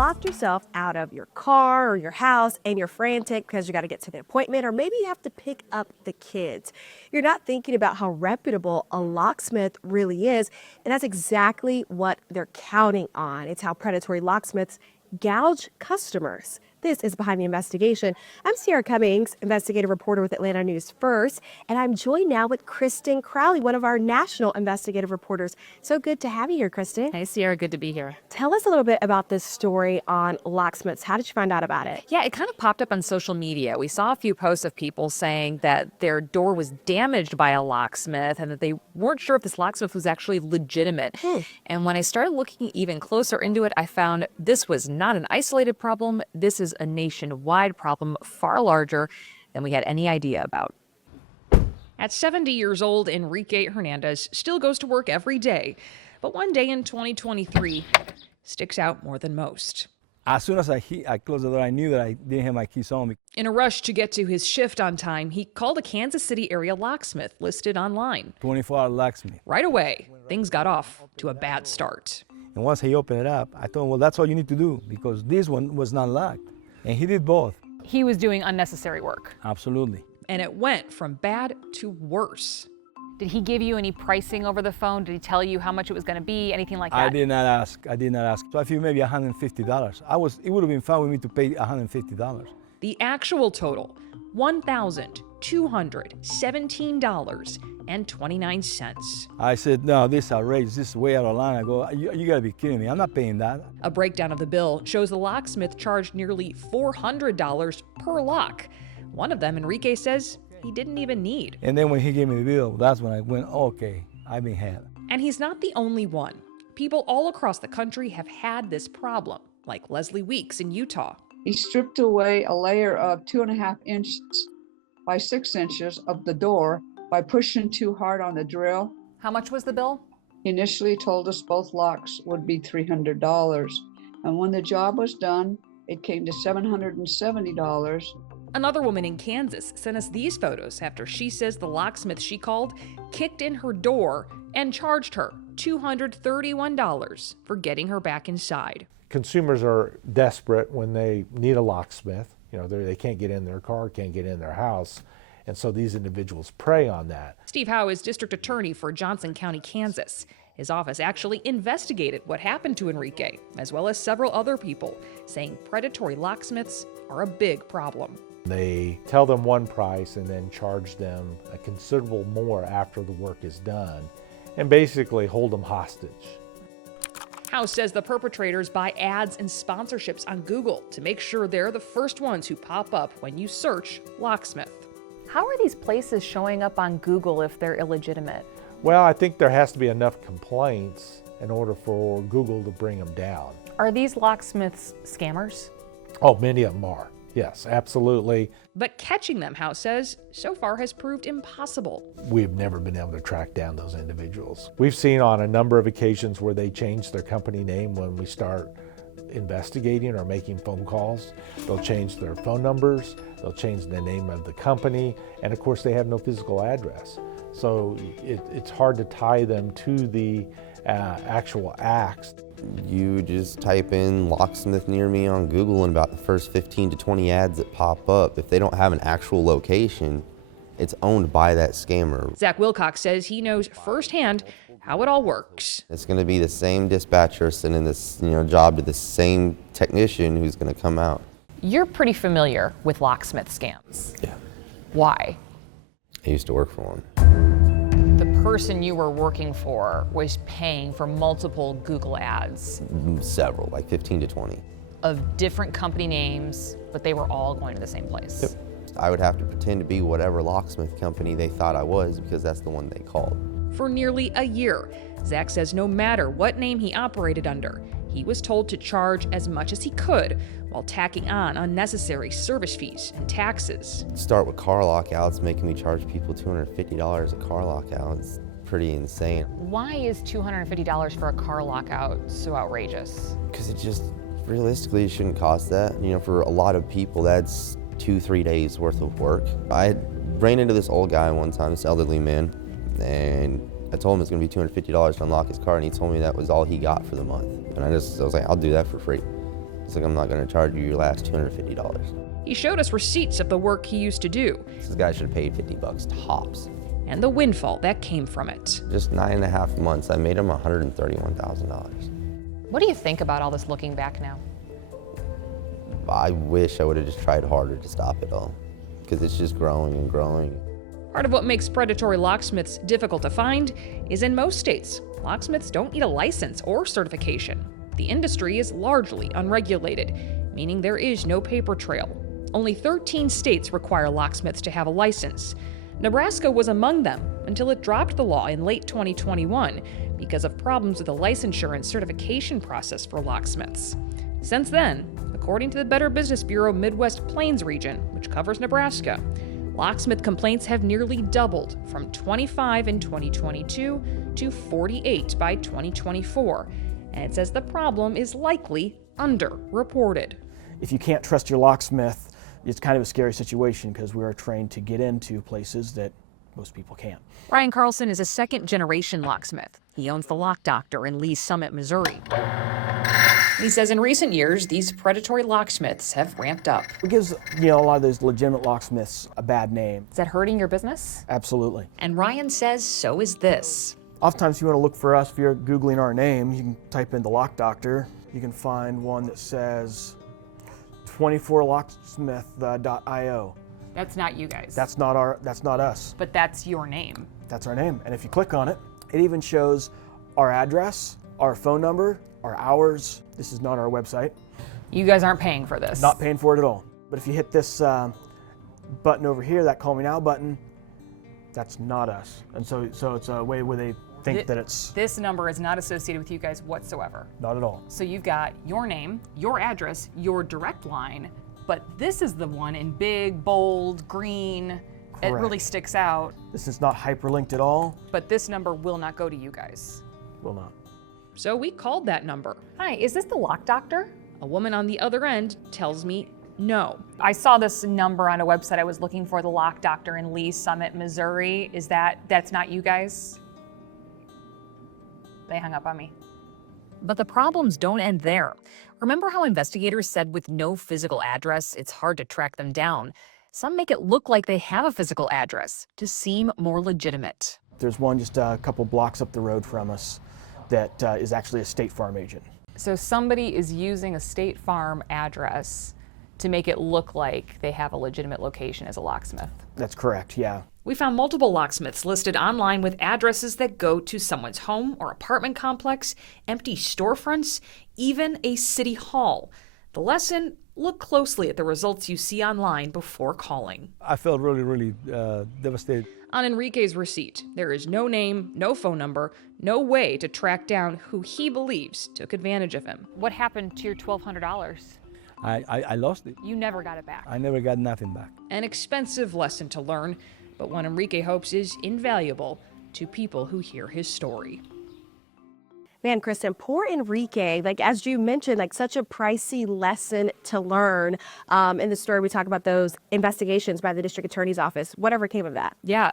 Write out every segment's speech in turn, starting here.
locked yourself out of your car or your house and you're frantic because you got to get to the appointment, or maybe you have to pick up the kids. You're not thinking about how reputable a locksmith really is, and that's exactly what they're counting on. It's how predatory locksmiths gouge customers. This is Behind the Investigation. I'm Sierra Cummings, investigative reporter with Atlanta News First, and I'm joined now with Kristen Crowley, one of our national investigative reporters. So good to have you here, Kristen. Hey, Sierra, good to be here. Tell us a little bit about this story on locksmiths. How did you find out about it? Yeah, it kind of popped up on social media. We saw a few posts of people saying that their door was damaged by a locksmith and that they weren't sure if this locksmith was actually legitimate. And when I started looking even closer into it, I found this was not an isolated problem. This is a nationwide problem, far larger than we had any idea about. At 70 years old, Enrique Hernandez still goes to work every day. But one day in 2023 sticks out more than most. As soon as I closed the door, I knew that I didn't have my keys on me. In a rush to get to his shift on time, he called a Kansas City area locksmith listed online. 24-hour locksmith. Right away, things got off to a bad start. And once he opened it up, I told him, well, that's all you need to do, because this one was not locked. And he did both. He was doing unnecessary work. Absolutely. And it went from bad to worse. Did he give you any pricing over the phone? Did he tell you how much it was going to be? Anything like that? I did not ask. So I feel maybe $150. It would have been fine with me to pay $150. The actual total, $1,217.29. I said, no, this is outrageous. This is way out of line. I go, you got to be kidding me. I'm not paying that. A breakdown of the bill shows the locksmith charged nearly $400 per lock. One of them, Enrique says, he didn't even need. And then when he gave me the bill, that's when I went, okay, I've been had. And he's not the only one. People all across the country have had this problem, like Leslie Weeks in Utah. He stripped away a layer of 2.5 inches by 6 inches of the door by pushing too hard on the drill. How much was the bill? He initially told us both locks would be $300. And when the job was done, it came to $770. Another woman in Kansas sent us these photos after she says the locksmith she called kicked in her door and charged her $231 for getting her back inside. Consumers are desperate when they need a locksmith. You know, they can't get in their car, can't get in their house. And so these individuals prey on that. Steve Howe is district attorney for Johnson County, Kansas. His office actually investigated what happened to Enrique, as well as several other people, saying predatory locksmiths are a big problem. They tell them one price and then charge them a considerable more after the work is done, and basically hold them hostage. House says the perpetrators buy ads and sponsorships on Google to make sure they're the first ones who pop up when you search locksmith. How are these places showing up on Google if they're illegitimate? Well, I think there has to be enough complaints in order for Google to bring them down. Are these locksmiths scammers? Oh, many of them are. Yes, absolutely. But catching them, House says, so far has proved impossible. We've never been able to track down those individuals. We've seen on a number of occasions where they change their company name when we start investigating or making phone calls. They'll change their phone numbers, they'll change the name of the company, and of course they have no physical address. So it's hard to tie them to the actual acts. You just type in locksmith near me on Google, and about the first 15 to 20 ads that pop up, if they don't have an actual location, it's owned by that scammer. Zach Wilcox says he knows firsthand how it all works. It's going to be the same dispatcher sending this job to the same technician who's going to come out. You're pretty familiar with locksmith scams. Yeah. Why? I used to work for one. The person you were working for was paying for multiple Google ads. Several, like 15 to 20. Of different company names, but they were all going to the same place. Yep. I would have to pretend to be whatever locksmith company they thought I was, because that's the one they called. For nearly a year, Zach says no matter what name he operated under, he was told to charge as much as he could while tacking on unnecessary service fees and taxes. Start with car lockouts, making me charge people $250 a car lockout. It's pretty insane. Why is $250 for a car lockout so outrageous? Because it just, realistically, it shouldn't cost that. For a lot of people, that's 2-3 days worth of work. I ran into this old guy one time, this elderly man, and I told him it's gonna be $250 to unlock his car, and he told me that was all he got for the month. And I was like, I'll do that for free. He's like, I'm not going to charge you your last $250. He showed us receipts of the work he used to do This guy should have paid $50 tops. and the windfall that came from it. Just 9.5 months, I made him $131,000. What do you think about all this looking back now? I wish I would have just tried harder to stop it all, because it's just growing and growing. Part of what makes predatory locksmiths difficult to find is in most states, locksmiths don't need a license or certification. The industry is largely unregulated, meaning there is no paper trail. Only 13 states require locksmiths to have a license. Nebraska was among them until it dropped the law in late 2021 because of problems with the licensure and certification process for locksmiths. Since then, according to the Better Business Bureau Midwest Plains region, which covers Nebraska, locksmith complaints have nearly doubled from 25 in 2022 to 48 by 2024. And it says the problem is likely underreported. If you can't trust your locksmith, it's kind of a scary situation because we are trained to get into places that most people can't. Ryan Carlson is a second-generation locksmith. He owns the Lock Doctor in Lee's Summit, Missouri. He says in recent years, these predatory locksmiths have ramped up. It gives, a lot of those legitimate locksmiths a bad name. Is that hurting your business? Absolutely. And Ryan says so is this. Oftentimes, if you want to look for us, if you're Googling our name, you can type in the Lock Doctor. You can find one that says 24locksmith.io. That's not you guys. That's not us. But that's your name. That's our name. And if you click on it, it even shows our address, our phone number, our hours. This is not our website. You guys aren't paying for this. Not paying for it at all. But if you hit this button over here, that Call Me Now button, that's not us. And so it's a way where they think that it's This number is not associated with you guys whatsoever. not at all. So you've got your name, your address, your direct line, but this is the one in big, bold, green. It really Correct. sticks out, This is not hyperlinked at all. but this number will not go to you guys. Will not. So we called that number. Hi, is this the Lock Doctor? A woman on the other end tells me no. I saw this number on a website I was looking for, the Lock Doctor in Lee's Summit, Missouri. That's not you guys? They hung up on me. But the problems don't end there. Remember how investigators said with no physical address, it's hard to track them down? Some make it look like they have a physical address to seem more legitimate. There's one just a couple blocks up the road from us that is actually a State Farm agent. So somebody is using a State Farm address to make it look like they have a legitimate location as a locksmith. That's correct, yeah. We found multiple locksmiths listed online with addresses that go to someone's home or apartment complex, empty storefronts, even a city hall. The lesson: look closely at the results you see online before calling. I felt really, really devastated. On Enrique's receipt, there is no name, no phone number, no way to track down who he believes took advantage of him. What happened to your $1,200? I lost it. You never got it back. I never got nothing back. An expensive lesson to learn, but one Enrique hopes is invaluable to people who hear his story. Man, Kristen, poor Enrique, as you mentioned, such a pricey lesson to learn. In the story, we talk about those investigations by the district attorney's office. Whatever came of that? Yeah,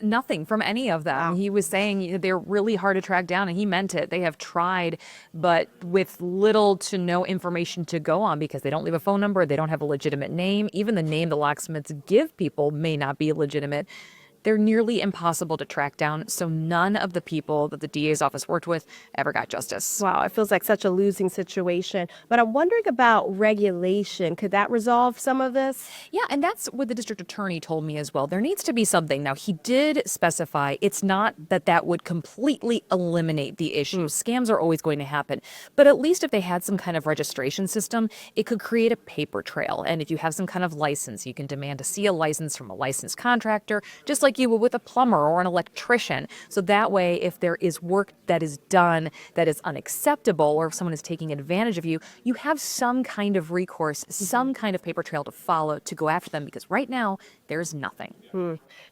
nothing from any of them. Wow. He was saying they're really hard to track down, and he meant it. They have tried, but with little to no information to go on because they don't leave a phone number, they don't have a legitimate name. Even the name the locksmiths give people may not be legitimate. They're nearly impossible to track down, so none of the people that the DA's office worked with ever got justice. Wow, it feels like such a losing situation. But I'm wondering about regulation. Could that resolve some of this? Yeah, and that's what the district attorney told me as well. There needs to be something. Now, he did specify it's not that would completely eliminate the issue. Scams are always going to happen. But at least if they had some kind of registration system, it could create a paper trail. And if you have some kind of license, you can demand to see a license from a licensed contractor, just like you would with a plumber or an electrician. So that way, if there is work that is done that is unacceptable, or if someone is taking advantage of you, you have some kind of recourse, some kind of paper trail to follow to go after them, because right now, there's nothing.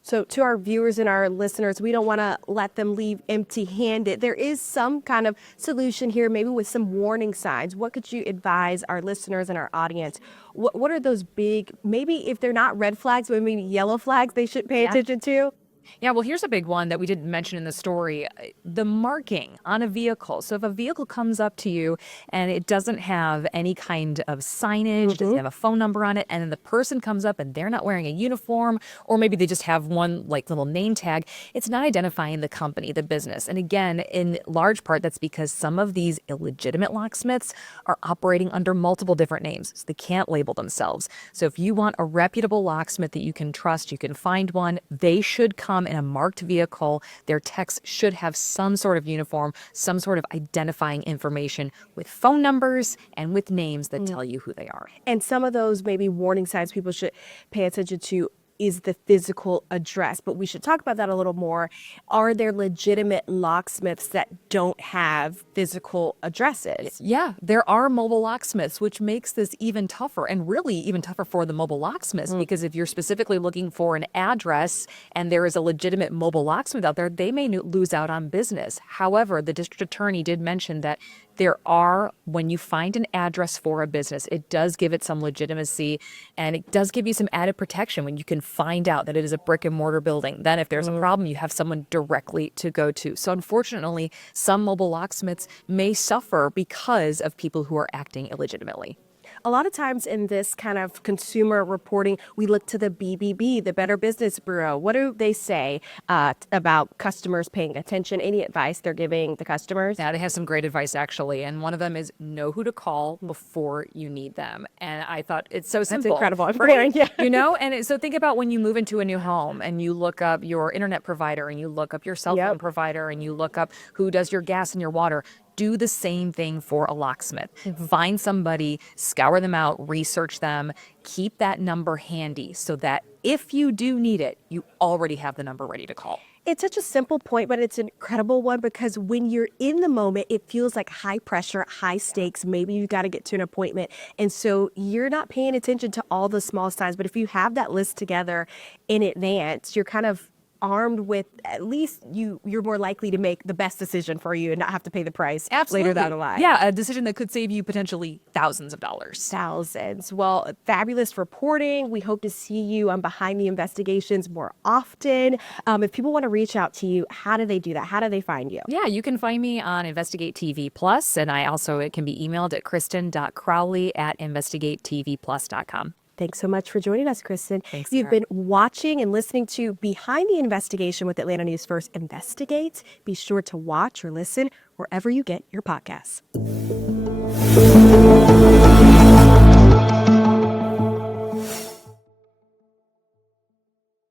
So to our viewers and our listeners, we don't want to let them leave empty-handed. There is some kind of solution here, maybe with some warning signs. What could you advise our listeners and our audience? What are those big, maybe if they're not red flags, but maybe yellow flags they should pay attention to? Yeah, well, here's a big one that we didn't mention in the story, the marking on a vehicle. So if a vehicle comes up to you and it doesn't have any kind of signage, doesn't have a phone number on it, and then the person comes up and they're not wearing a uniform, or maybe they just have one like little name tag, it's not identifying the company, the business. And again, in large part, that's because some of these illegitimate locksmiths are operating under multiple different names, so they can't label themselves. So if you want a reputable locksmith that you can trust, you can find one. They should come in a marked vehicle. Their techs should have some sort of uniform, some sort of identifying information with phone numbers and with names that tell you who they are. And some of those maybe warning signs people should pay attention to is the physical address. But we should talk about that a little more. Are there legitimate locksmiths that don't have physical addresses? Yeah, there are mobile locksmiths, which makes this even tougher, and really even tougher for the mobile locksmiths, because if you're specifically looking for an address and there is a legitimate mobile locksmith out there, they may lose out on business. However, the district attorney did mention that there are, when you find an address for a business, it does give it some legitimacy, and it does give you some added protection when you can find out that it is a brick and mortar building. Then if there's a problem, you have someone directly to go to. So unfortunately, some mobile locksmiths may suffer because of people who are acting illegitimately. A lot of times in this kind of consumer reporting, we look to the BBB, the Better Business Bureau. What do they say about customers paying attention? Any advice they're giving the customers? Yeah, they have some great advice, actually. And one of them is know who to call before you need them. And I thought it's so simple. That's incredible. Right? Yeah. You know, and so think about when you move into a new home and you look up your internet provider and you look up your cell phone provider and you look up who does your gas and your water. Do the same thing for a locksmith. Find somebody, scour them out, research them, keep that number handy so that if you do need it, you already have the number ready to call. It's such a simple point, but it's an incredible one because when you're in the moment, it feels like high pressure, high stakes. Maybe you got to get to an appointment. And so you're not paying attention to all the small signs. But if you have that list together in advance, you're kind of armed with at least you're more likely to make the best decision for you and not have to pay the price later down the line. Yeah, a decision that could save you potentially thousands of dollars. Thousands. Well, fabulous reporting. We hope to see you on Behind the Investigations more often. If people want to reach out to you, how do they do that? How do they find you? Yeah, you can find me on Investigate TV Plus, and it can be emailed at kristen.crowley@investigatetvplus.com. Thanks so much for joining us, Kristen. Thanks, You've Sarah. been watching and listening to Behind the Investigation with Atlanta News First Investigates. Be sure to watch or listen wherever you get your podcasts.